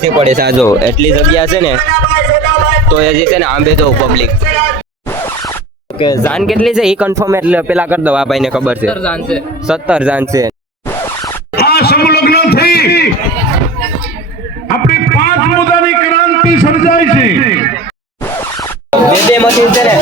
ઓછી પડે છે. આ જો એટલી જગ્યા છે ને તો હજી છે ને આંબે તો પબ્લિક. કે જાન કેટલી છે એ કન્ફર્મ એટલે પેલા કરી દો. આ ભાઈને ખબર છે 17 જાન છે. આ સમૂહ લગ્ન થઈ આપણી 5 મુદ્દાની ક્રાંતિ સર્જાય છે. બે મશીન છે ને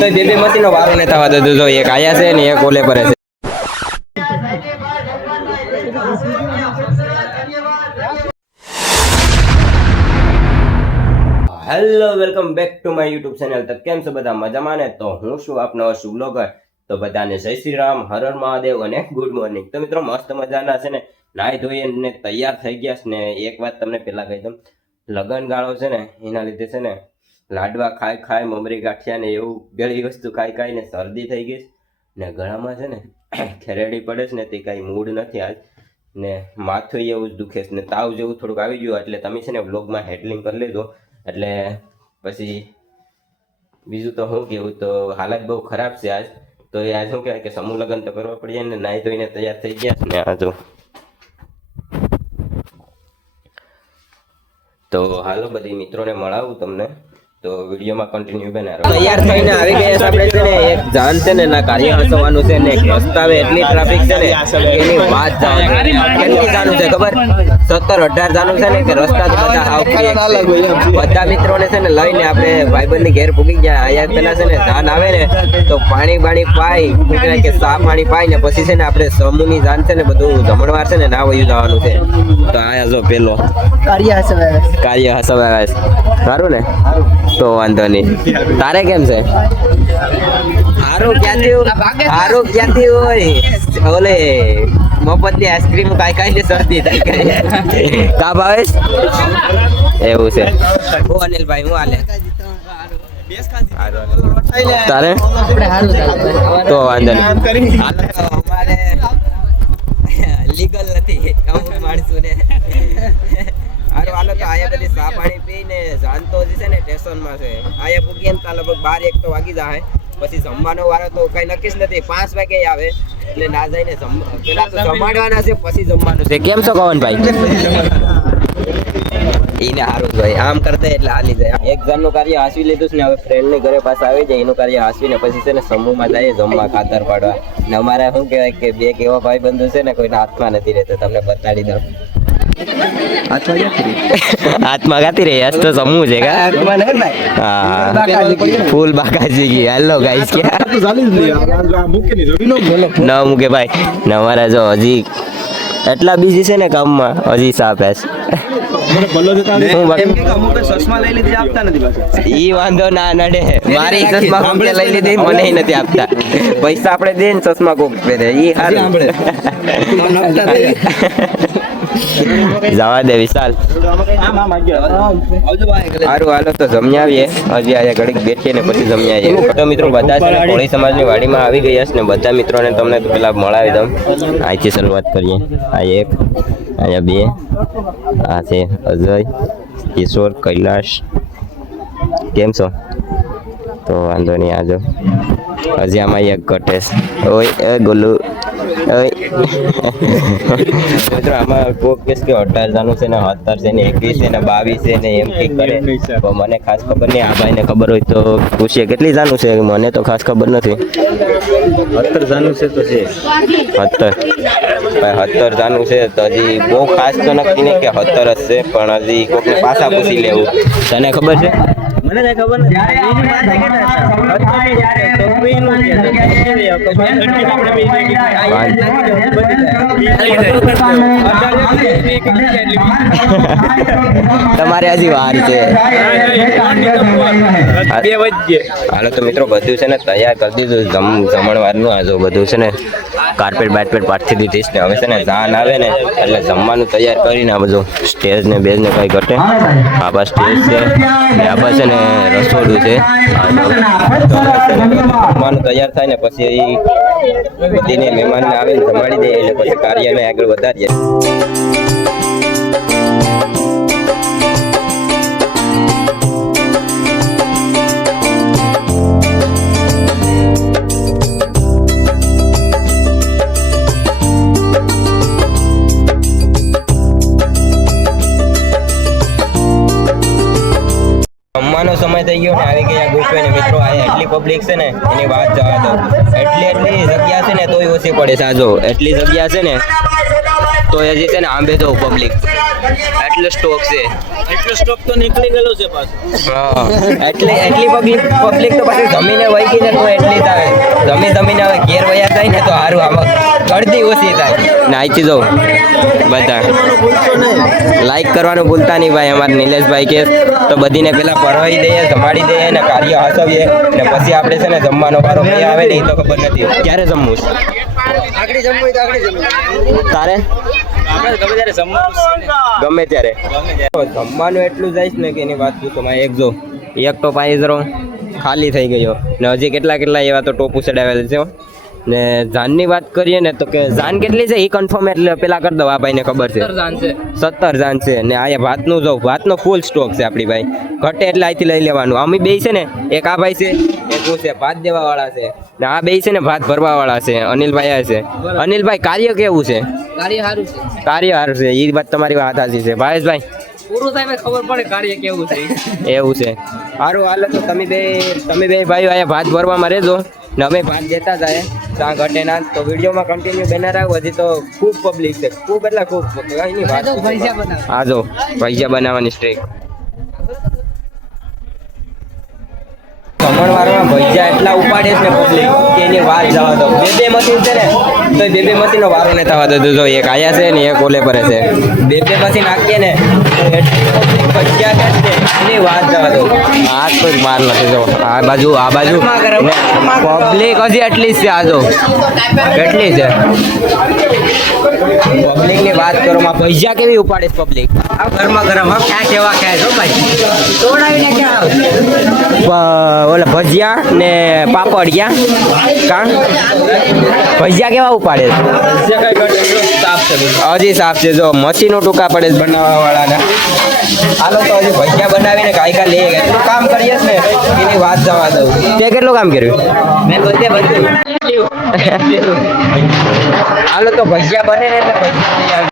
તો બે મશીન નો વારો નહીં થવા દેતો. જો એક આયા છે ને એક ઓલે પર છે. Hello welcome back to my YouTube channel. તો કેમ છો બધા મજામાં ને? તો હું છું આપનો અશુ બ્લોગર. તો બધાને જય શ્રી રામ, હર હર મહાદેવ અને ગુડ મોર્નિંગ. તો મિત્રો મસ્ત મજાના છે ને નાહી ધોઈને તૈયાર થઈ ગયા છે ને. એક વાત તમને પેલા કહી દઉં, લગન ગાળો છે ને એના લીધે છે ને લાડવા ખાય મમરી ગાંઠિયા ને એવું ગળી વસ્તુ ખાઈ ને શરદી થઈ ગઈ ને ગળામાં છે ને ખેરેડી પડે છે ને તે કાંઈ મૂડ નથી આજ ને માથું એવું જ દુખે છે ને તાવ જેવું થોડુંક આવી ગયું. એટલે તમે છે ને વ્લોગમાં હેડલિંગ કરી લેજો. એટલે પછી બીજું તો શું કહેવું, તો હાલત બહુ ખરાબ છે આજ. તો એ આજ શું કહેવાય કે સમૂહ લગ્ન તો કરવા પડી ને નાહી ધોઈને તૈયાર થઈ ગયા છે ને. આ જો તો હાલો બધી મિત્રોને મળાવું તમને. તો વિડીયોમાં કન્ટિન્યુ બના રહો. તૈયાર થઈને આવી ગયા છે આપણે છે ને એક જાન છે ને ના કાર્ય હસવાનું છે ને રસ્તાવે એટલી ટ્રાફિક છે ને એની વાત કેટલી જાનું છે ખબર? 17-18 જાનું છે ને કે રસ્તા તો બધા હાવ બધા મિત્રોને છે ને લઈને આપણે ભાઈબંધની ઘેર પૂગી ગયા. અહીંયા પેલા છે ને જાન આવે ને તો પાણી પાઈ કે સા પાણી પાઈ ને પછી છે ને આપણે સમૂહની જાન છે ને બધું જમણવાર છે ને ના વયું જવાનું છે. તો આયા જો પેલો કાર્ય હસવા સારું ને? તો વાંધો નહીં. તારે કેમ છે? હારું ક્યાંથી હોય ઓલે મફતની આઈસ્ક્રીમ કાંઈ ને શરદી થાય કા ભાવેશ એવું છે. હું અનિલભાઈ હું હાલે તારે તો વાંધો નહીં. અમારે લીગલ નથી અમુક માણસો ને. હારું હાલો તો આયા બધી સા પાણી પીને જાનતો છે ને સ્ટેશનમાં છે. આયા પૂગીએ ને ત્યાં લગભગ 12-1 તો વાગી જાય. પછી જમવાનો વારો તો કઈ નક્કી જ નથી, 5 વાગે આવે એટલે ના જઈને પેલા તો જમાડવાના છે પછી જમવાનું છે. કેમ છો કવનભાઈ? એને હારું ભાઈ આમ કરતા એટલે હાલી જાય. એક જણનું કાર્ય હાસવી લીધું છે ને હવે ફ્રેન્ડની ઘરે પાસે આવી જાય એનું કાર્ય હાસવીને પછી છે ને સમૂહમાં જઈએ જમવા ખાતર પાડવા. ને અમારે શું કહેવાય કે બે એવા ભાઈ બંધુ છે ને કોઈના હાથમાં નથી રહેતો. તમને બતાડી દઉં. હાથમાં ગાતી રહી આજ તો સમૂહ છે કા? ફૂલ બાકાજી ગઈ. હેલો ગાઈસ કે ના મૂકે ભાઈ ને અમારા જો હજી એટલા બીજી છે ને કામમાં હજી સાપેસ ઈ વાંધો ના નડે. મારી ચશ્મા કોકે લઈ લીધી મને નથી આપતા. પૈસા આપણે દે ને ચશ્મા કોક પહેરે ઈ હારું. જવા દે વિશાલ. સારું હાલો તો જમી આવીએ. હજી આજે ઘડીક બેઠીએ ને પછી જમી આવીએ. તો મિત્રો બધા છે ને કોળી સમાજની વાડીમાં આવી ગયા છે ને બધા મિત્રોને તમને પેલા મળાવી દઉં. અહીંથી શરૂઆત કરીએ. આ એક, અહીંયા બે, આ છે અજય, કિશોર, કૈલાશ. કેમ છો? તો વાંધો નહીં આજો. હજી આમાં એક ઘટેશ. ઓય ગોલું મિત્રો આમાં કોક કેસ કે 18 જાનું છે ને 17 છે ને 21 છે ને 22 છે ને એમ કંઈક કરે. તો મને ખાસ ખબર નહીં. આ ભાઈને ખબર હોય તો પૂછીએ કેટલી જાનું છે. મને તો ખાસ ખબર નથી. 17 જાનું છે તો છે 17 જાનું છે તો હજી બહુ ખાસ તો નક્કી નહીં કે 17 જ છે પણ હજી કોકને પાછા પૂછી લેવું. તને ખબર છે? મને કઈ ખબર નથી. તમારે હજી વાર છે. હાલો તો મિત્રો બધું છે ને તૈયાર કરી દીધું જમણવારનું. આ જો બધું છે ને કાર્પેટ બાર્પેટ પાઠી દીધી છે. હવે છે ને જાન આવે ને એટલે જમવાનું તૈયાર કરીને આ બધું સ્ટેજ ને બેજ ને કઈ ઘટે. આબા સ્ટેજ છે ને આબા છે ને રસોડું છે. જમવાનું તૈયાર થાય ને પછી બધીને મહેમાનને આવે ને જમાડી દે એટલે પછી કાર્યને આગળ વધારીએ. જમવાનો સમય થઈ ગયો ને આવી ગયા ગુફે ને મિત્રો આ એટલી પબ્લિક છે ને એની વાત જવા દો. એટલી જગ્યા છે ને તોય ઓછી પડે સાજો. એટલી જગ્યા છે ને તો હજી છે ને આંબે તો પબ્લિક એટલો સ્ટોક છે. એટલો સ્ટોક તો નીકળી ગયેલો છે પાછો. હા એટલી પબ્લિક તો પાછી જમીને વહી ગઈ ને તો એટલી થાય. જમીને હવે ઘેર વયા થાય ને તો સારું આમાં ગળદી ઓછી થાય. નાચી જાઉં બધા લાઈક કરવાનું ભૂલતા નહીં ભાઈ. અમારે નિલેશભાઈ કે તો બધીને પેલા પરવાઈ દઈએ, જમાડી દઈએ ને કાર્ય હાસવીએ ને પછી આપણે છે ને જમવાનો વારો કઈ આવે ને એ તો ખબર નથી ક્યારે જમવું છે. આગળ જમવું હોય તો આગળ જમવું. તારે આપણે ગમે ત્યારે જમવાનું છે ને. ગમે ત્યારે જમવાનું એટલું જાય ને કે એની વાત પૂછો. એક જો એક ટોપ આવી જરો ખાલી થઈ ગયો ને હજી કેટલા એવા તો ટોપ ઉછળાવેલ છે હો. ને જાનની વાત કરીએ ને તો કે જાન કેટલી છે એ કન્ફર્મ એટલે પેલા કરી દો. આ ભાઈને ખબર છે 17 જાન છે ને આ ભાતનું જો ભાતનો ફૂલ સ્ટોક છે આપણી ભાઈ. ઘટે એટલે અહીંથી લઈ લેવાનું. અમે બે છે ને એક આ ભાઈ છે એક હું છે ભાત દેવા વાળા છે ને આ બે છે ને ભાત ભરવા વાળા છે. અનિલભાઈ આ છે. અનિલભાઈ કાર્ય કેવું છે? કાર્ય સારું છે. કાર્ય સારું છે એ વાત તમારી વાત સાચી છે. ભાવેશભાઈ પૂરું થાય ખબર પડે કાર્ય કેવું છે. એવું છે સારું. હાલો તો તમે બે ભાઈઓ અહીંયા ભાત ભરવામાં રહેજો ને અમે ભાત દેતા જાય ત્યાં ઘટે ના. તો વિડીયોમાં કન્ટિન્યુ બેનર આવો. હજી તો ખૂબ પબ્લિક છે, ખૂબ એટલે ખૂબ. કઈની વાત હા જો પૈસા બનાવવાની સ્ટ્રીક. જમણવારમાં ભજીયા એટલા ઉપાડે છે ને પબ્લિક કે એની વાત જવા દો. બે મશીન છે ને તો બે મશીનનો વારો નહીં થવા દો. જો એક આયા છે ને એક ઓલે પર છે. બે મશીન નાખીએ ને તો એટલી પબ્લિક ભજીયા ખાય છે એની વાત જવા દો. હાથ કોઈ માર નથી. જો આ બાજુ પબ્લિક હજી એટલી જ છે. આ જો કેટલી છે પબ્લિકની વાત કરો. માં ભજીયા કેવી ઉપાડે છે પબ્લિક. આ ગરમા ગરમ ક્યાં કેવા ખાય છો ભાઈ તોડાવીને ક્યાં ઓલા ભજીયા ને પાપડ ક્યાં કા ભજીયા કેવા ઉપાડે છે? હજી સાફ છે. જો મશીનો ટૂંકા પડે છે બનાવવા વાળાને. હાલો તો હજી ભજીયા બનાવીને કાયકા લઈએ એટલું કામ કરીએ ને એની વાત જવા દઉં. તે કેટલું કામ કર્યું? મેં બધું હાલો તો ભજીયા બને ને એટલે ભજીયા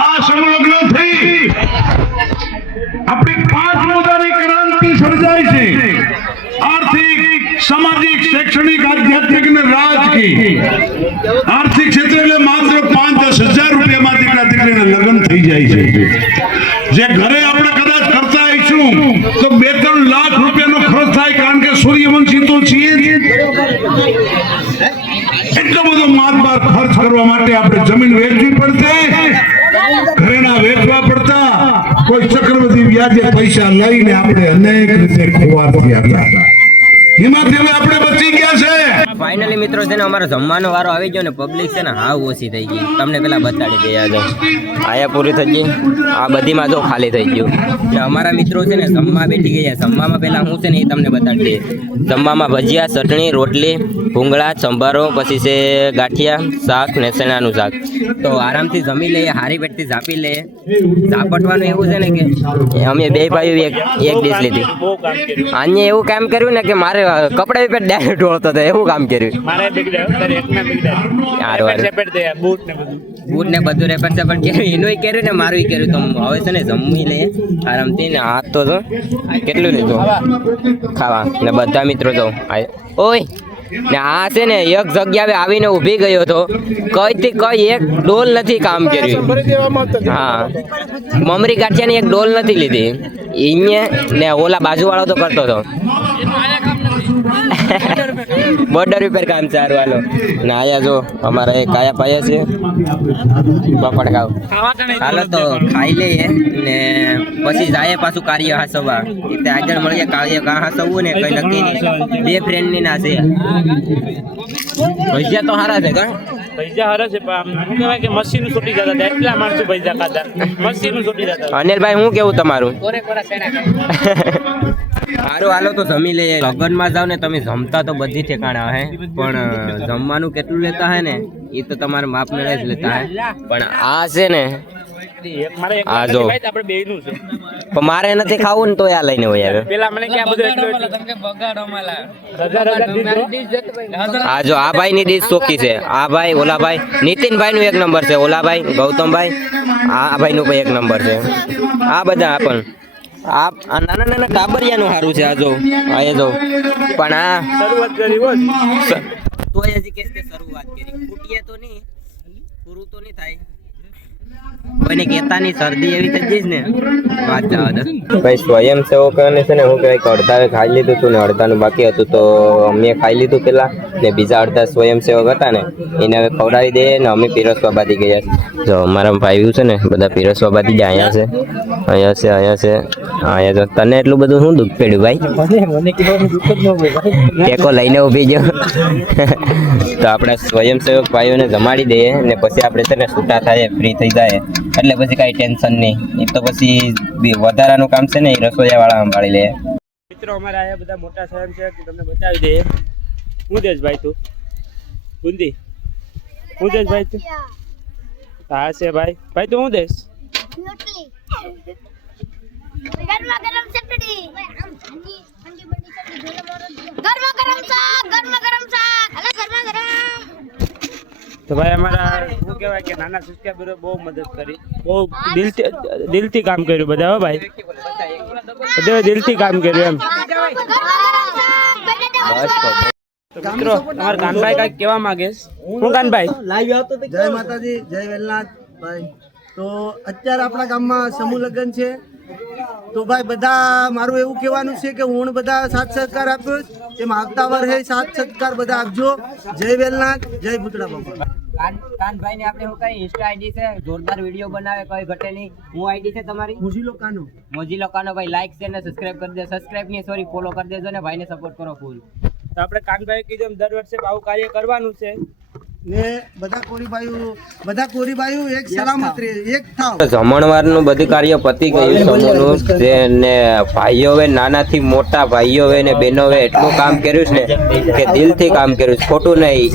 આ સમલગ્ન થઈ આપણી 5 મુદ્દાની ક્રાંતિ સર્જાય છે. આર્થિક, સામાજિક, શૈક્ષણિક, આધ્યાત્મિક અને રાજકીય. આર્થિક ક્ષેત્રે એટલે માત્ર 5-10 હજાર રૂપિયામાં દીકરા-દીકરીના લગ્ન થઈ જાય છે. જે ઘરે આપણે કદાચ કરતા આવીશું તો 2-3 લાખ રૂપિયાનો ખર્ચ થાય. કારણ કે સૂર્યવંશી તો છીએ જ. એટલો બધો માતબાર ખર્ચ કરવા માટે આપણે જમીન વેચવી પડશે, ઘરેણા વેચવા પડતા, કોઈ ચક્રવર્તી વ્યાજે પૈસા લઈને આપણે અનેક રીતે ખોવાર થયા હતા. એમાંથી હવે આપણે બચી ગયા છે. ફાઇનલી મિત્રો છે ને અમારો જમવાનો વારો આવી ગયો ને પબ્લિક છે ને હાવ ઓછી થઈ ગઈ. તમને પેલા બતાડી દઈએ. આજે આયા પૂરી થઈ ગઈ. આ બધીમાં જો ખાલી થઈ ગયું ને અમારા મિત્રો છે ને જમવા બેઠી ગયા. જમવામાં પેલા હું છે ને એ તમને બતાડી દઈએ. જમવામાં ભજીયા, ચટણી, રોટલી, ભૂંગળા, સંભારો, પછી છે ગાંઠિયા, શાક ને ચણાનું શાક. તો આરામથી જમી લઈએ, હારી પેટથી ઝાપી લઈએ. ઝાપટવાનું એવું છે ને કે અમે બે ભાઈઓ એક ડીશ લીધી. આને એવું કામ કર્યું ને કે મારે કપડા પેટ ડાયરેક્ટ ઢોળતો હતો એવું કામ કર્યું. બૂટ ને બધું રેપર સેપર કર્યું. એનું કર્યું ને મારું કર્યું. તો હવે છે ને જમી લઈએ આરામથી ને. હાથ તો કેટલું લીધું ખાવા ને બધા મિત્રો તો ઓય ને આ છે ને એક જગ્યાએ આવીને ઊભી ગયો હતો. કઈથી કઈ એક ડોલ નથી કામ કર્યું. હા મમરી ગાંઠિયાની એક ડોલ નથી લીધી. અહીંયા ને ઓલા બાજુવાળો તો કરતો હતો. બોર્ડર ઉપર કામ સારું. હાલો ને આયા જો અમારા એક કાયા પાયા છે પાપડ ખાવ. હાલો તો ખાઈ લઈએ ને પછી જાય પાછું કાર્ય હાસવા. એટલે આગળ મળીએ. કાર્ય કાં હાસવવું ને કઈ નક્કી નહીં. બે ફ્રેન્ડ ની ના છે. ભજીયા તો હારા છે કા પૈસા હરે છે પણ શું કહેવાય કે મશીન છૂટી જતા હતા. એટલા માણસો પૈસા ખાતા મશીન છૂટી જતા. અનિલભાઈ હું કેવું તમારું? સારું હાલો તો જમી લઈએ. લગ્નમાં જાવ ને તમે જમતા તો બધી ઠેકાણા હે, પણ જમવાનું કેટલું લેતા હે ને એ તો તમારા માપ મેળે જ લેતા હે. પણ આ છે ને મારે એક આ જો. ભાઈ આપણે બેયનું છે. પણ મારે નથી ખાવું ને તો આ લઈને હોય આવે. પેલા મને કે આ બધું એટલું આ જો આ ભાઈ ની ડીશ ચોખ્ખી છે. આ ભાઈ ઓલા ભાઈ નીતિનભાઈ નું એક નંબર છે, ઓલા ભાઈ ગૌતમભાઈ આ ભાઈ નું એક નંબર છે. આ બધા પણ આ નાના નાના કાબરિયાનું સારું છે. આ જો આ જો પણ આ શરૂઆત કરી હોત તો હજી કે શરૂઆત કરી ફૂટીએ તો નહીં, પૂરું તો નહીં થાય. કોઈને કહેતાની શરદી એવી થઈ જઈશ ને વાત જવા દે. ભાઈ સ્વયંસેવકોને છે ને હું કહેવાય કે અડધાએ ખાઈ લીધું હતું ને અડધાનું બાકી હતું, તો અમે ખાઈ લીધું પેલા ને બીજા અડધા સ્વયંસેવક હતા ને એને હવે ખવડાવી દઈએ ને અમે પીરસવા બાંધી ગયા. જો અમારા ભાઈઓ છે ને બધા પીરસવા બાંધી જાય. અહીંયા છે અહીંયા જો તને એટલું બધું શું દુઃખ પડ્યું ભાઈ? ટેકો લઈને ઊભી ગયો. તો આપણે સ્વયંસેવક ભાઈઓને જમાડી દઈએ ને પછી આપણે છે ને છૂટા થાય ફ્રી થઈ જાય એટલે પછી કાંઈ ટેન્શન નહીં. એ તો પછી વધારાનું કામ છે ને એ રસોઈયા વાળા સંભાળી લે. મિત્રો અમારા આયા બધા મોટા સ્વયંસેવક તમને બતાવી દઈએ. હું દેશ ભાઈ તું બુંદી હું દેશ ભાઈ તું હા છે ભાઈ ભાઈ તું હું દેશ ગરમા ગરમ ચટણી ગરમા ગરમ શાક ગરમા ગરમ શાક અલે ગરમા ગરમ. તો ભાઈ અમારા શું કહેવાય કે નાના સબસ્ક્રાઇબરો બહુ મદદ કરી, બહુ દિલથી કામ કર્યું બધા. હો ભાઈ બધે દિલથી કામ કર્યું એમ. તો મિત્રો તમારા કાનભાઈ કાંઈક કહેવા માંગે છે. હું કાનભાઈ જય માતાજી, જય વેલનાથ ભાઈ. તો અત્યારે આપણા ગામમાં સમૂહ લગ્ન છે, તો ભાઈ બધા મારું એવું કહેવાનું છે કે હું બધા સાથ સહકાર આપ્યો એમ આવતા વર્ષે સાથ સહકાર બધા આપજો. જય વેલનાથ, જય ભૂતળા બાપા. કાનભાઈ ને આપણે હું કઈ ઇન્સ્ટા આઈડી છે, જોરદાર વિડીયો બનાવે, કઈ ઘટે નહીં. હું આઈડી છે તમારી મોજીલો કાનો. મોજીલો કાનો. ભાઈ લાઈક શેર ને સબસ્ક્રાઇબ કરી દે. સબસ્ક્રાઇબ ની સોરી ફોલો કરી દેજો ને ભાઈને સપોર્ટ કરો ફૂલ. તો આપણે કાનભાઈ કીધું એમ દર વર્ષે આવું કાર્ય કરવાનું છે ને બધા કોરીબાઈઓ એક સલામત રહે, એક થાવ. જમણવારનું બધું કાર્ય પતી ગયું સમૂહનું છે ને ભાઈઓ હવે નાનાથી મોટા ભાઈઓ હવે ને બહેનો હવે એટલું કામ કર્યું છે ને કે દિલથી કામ કર્યું છે, ખોટું નહીં.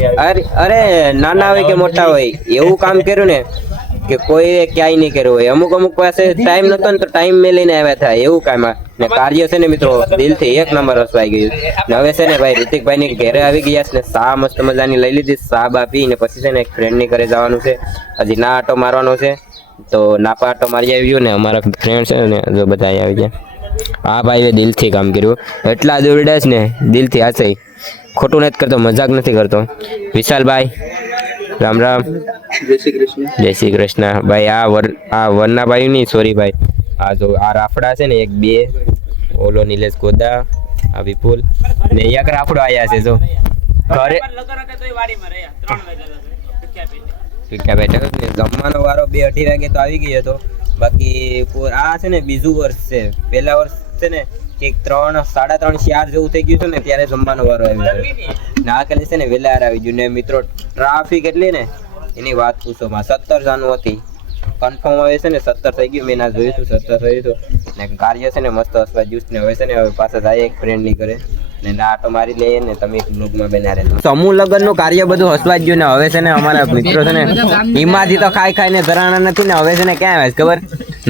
અરે નાના હોય કે મોટા હોય એવું કામ કર્યું ને કે કોઈ ક્યાંય નહીં કર્યું હોય. અમુક પાસે ટાઈમ નતો ને તો ટાઈમ મેલીને આવ્યા થાય એવું કામ ને કાર્ય છે ને મિત્રો દિલથી એક નંબર રસવાઈ ગયું. ને હવે છે ને ભાઈ ઋતિકભાઈ ની ઘરે આવી ગયા છે ને ચા મસ્ત મજાની લઈ લીધી. ચા બા પી ને પછી છે ને એક ફ્રેન્ડ ની ઘરે જવાનું છે. હજી ના આટો મારવાનો છે તો નાપા આટો મારી આવ્યો ને અમારા ફ્રેન્ડ છે ને જો બધા અહીંયા આવી ગયા. આ ભાઈએ દિલથી કામ કર્યું, એટલા દોરડાશ ને દિલથી હાચે, ખોટું નથી કરતો, મજાક નથી કરતો. વિશાલભાઈ રામ રામ, જય શ્રી કૃષ્ણ. ભાઈ આ વરના ભાઈ ની સોરી ભાઈ આ જો આ રાફડા છે ને એક બે ઓલો નિલેશ ગોદા આ વિપુલ ને એક રાફડો આયા છે જો ઘરે ભીખ્યા બેઠા ને જમવાનો વારો 2-2:30 વાગે તો આવી ગયો હતો. બાકી આ છે ને બીજું વર્ષ છે, પહેલા વર્ષ છે ને એક 3, 3:30, 4 જેવું થઈ ગયું હતું ને ત્યારે જમવાનો વારો આવ્યો ને આ કાલે છે ને વહેલા આવી ગયું. ને મિત્રો ટ્રાફિક એટલી ને એની વાત પૂછો માં. 17 જાનું હતી કન્ફર્મ આવે છે ને 17 થઈ ગયું. મેં ના જોયું હતું 17 થયું હતું ને કાર્ય છે ને મસ્ત હસવા જ્યુસ ને હવે છે ને હવે પાછા જાય એક ફ્રેન્ડ ની કરે ને ના આટો મારી લઈએ ને તમે એક બ્લોગમાં બેના રહે. સમૂહ લગ્ન નું કાર્ય બધું હસવા જ ગયું ને હવે છે ને અમારા મિત્રો છે ને ઈમાંથી તો ખાઈને ધરાણા નથી ને હવે છે ને ક્યાં આવે છે ખબર?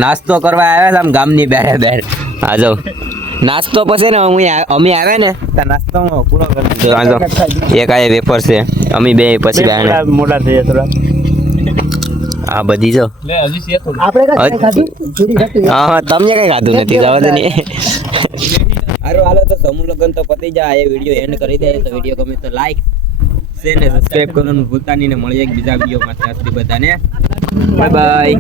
નાસ્તો કરવા આવ્યા છે આમ ગામની બેર. હા જો નાસ્તો પછી ને અમે આવ્યા ને તો નાસ્તો પૂરો કરી એક આ વેફર છે અમે બે પછી મોટા થઈ થોડા આ બધી જો હા તમને કઈ ખાધું નથી જવા દે ને. હાલો તો સમૂહ લગ્ન તો પતી જાય. એ વિડીયો એન્ડ કરી દે. તો વિડીયો ગમે તો લાઈક શેર ને સબસ્ક્રાઇબ કરવાનું ભૂલતા નહીં ને મળીએ એક બીજા વિડીયો માં. બધાને બાય બાય.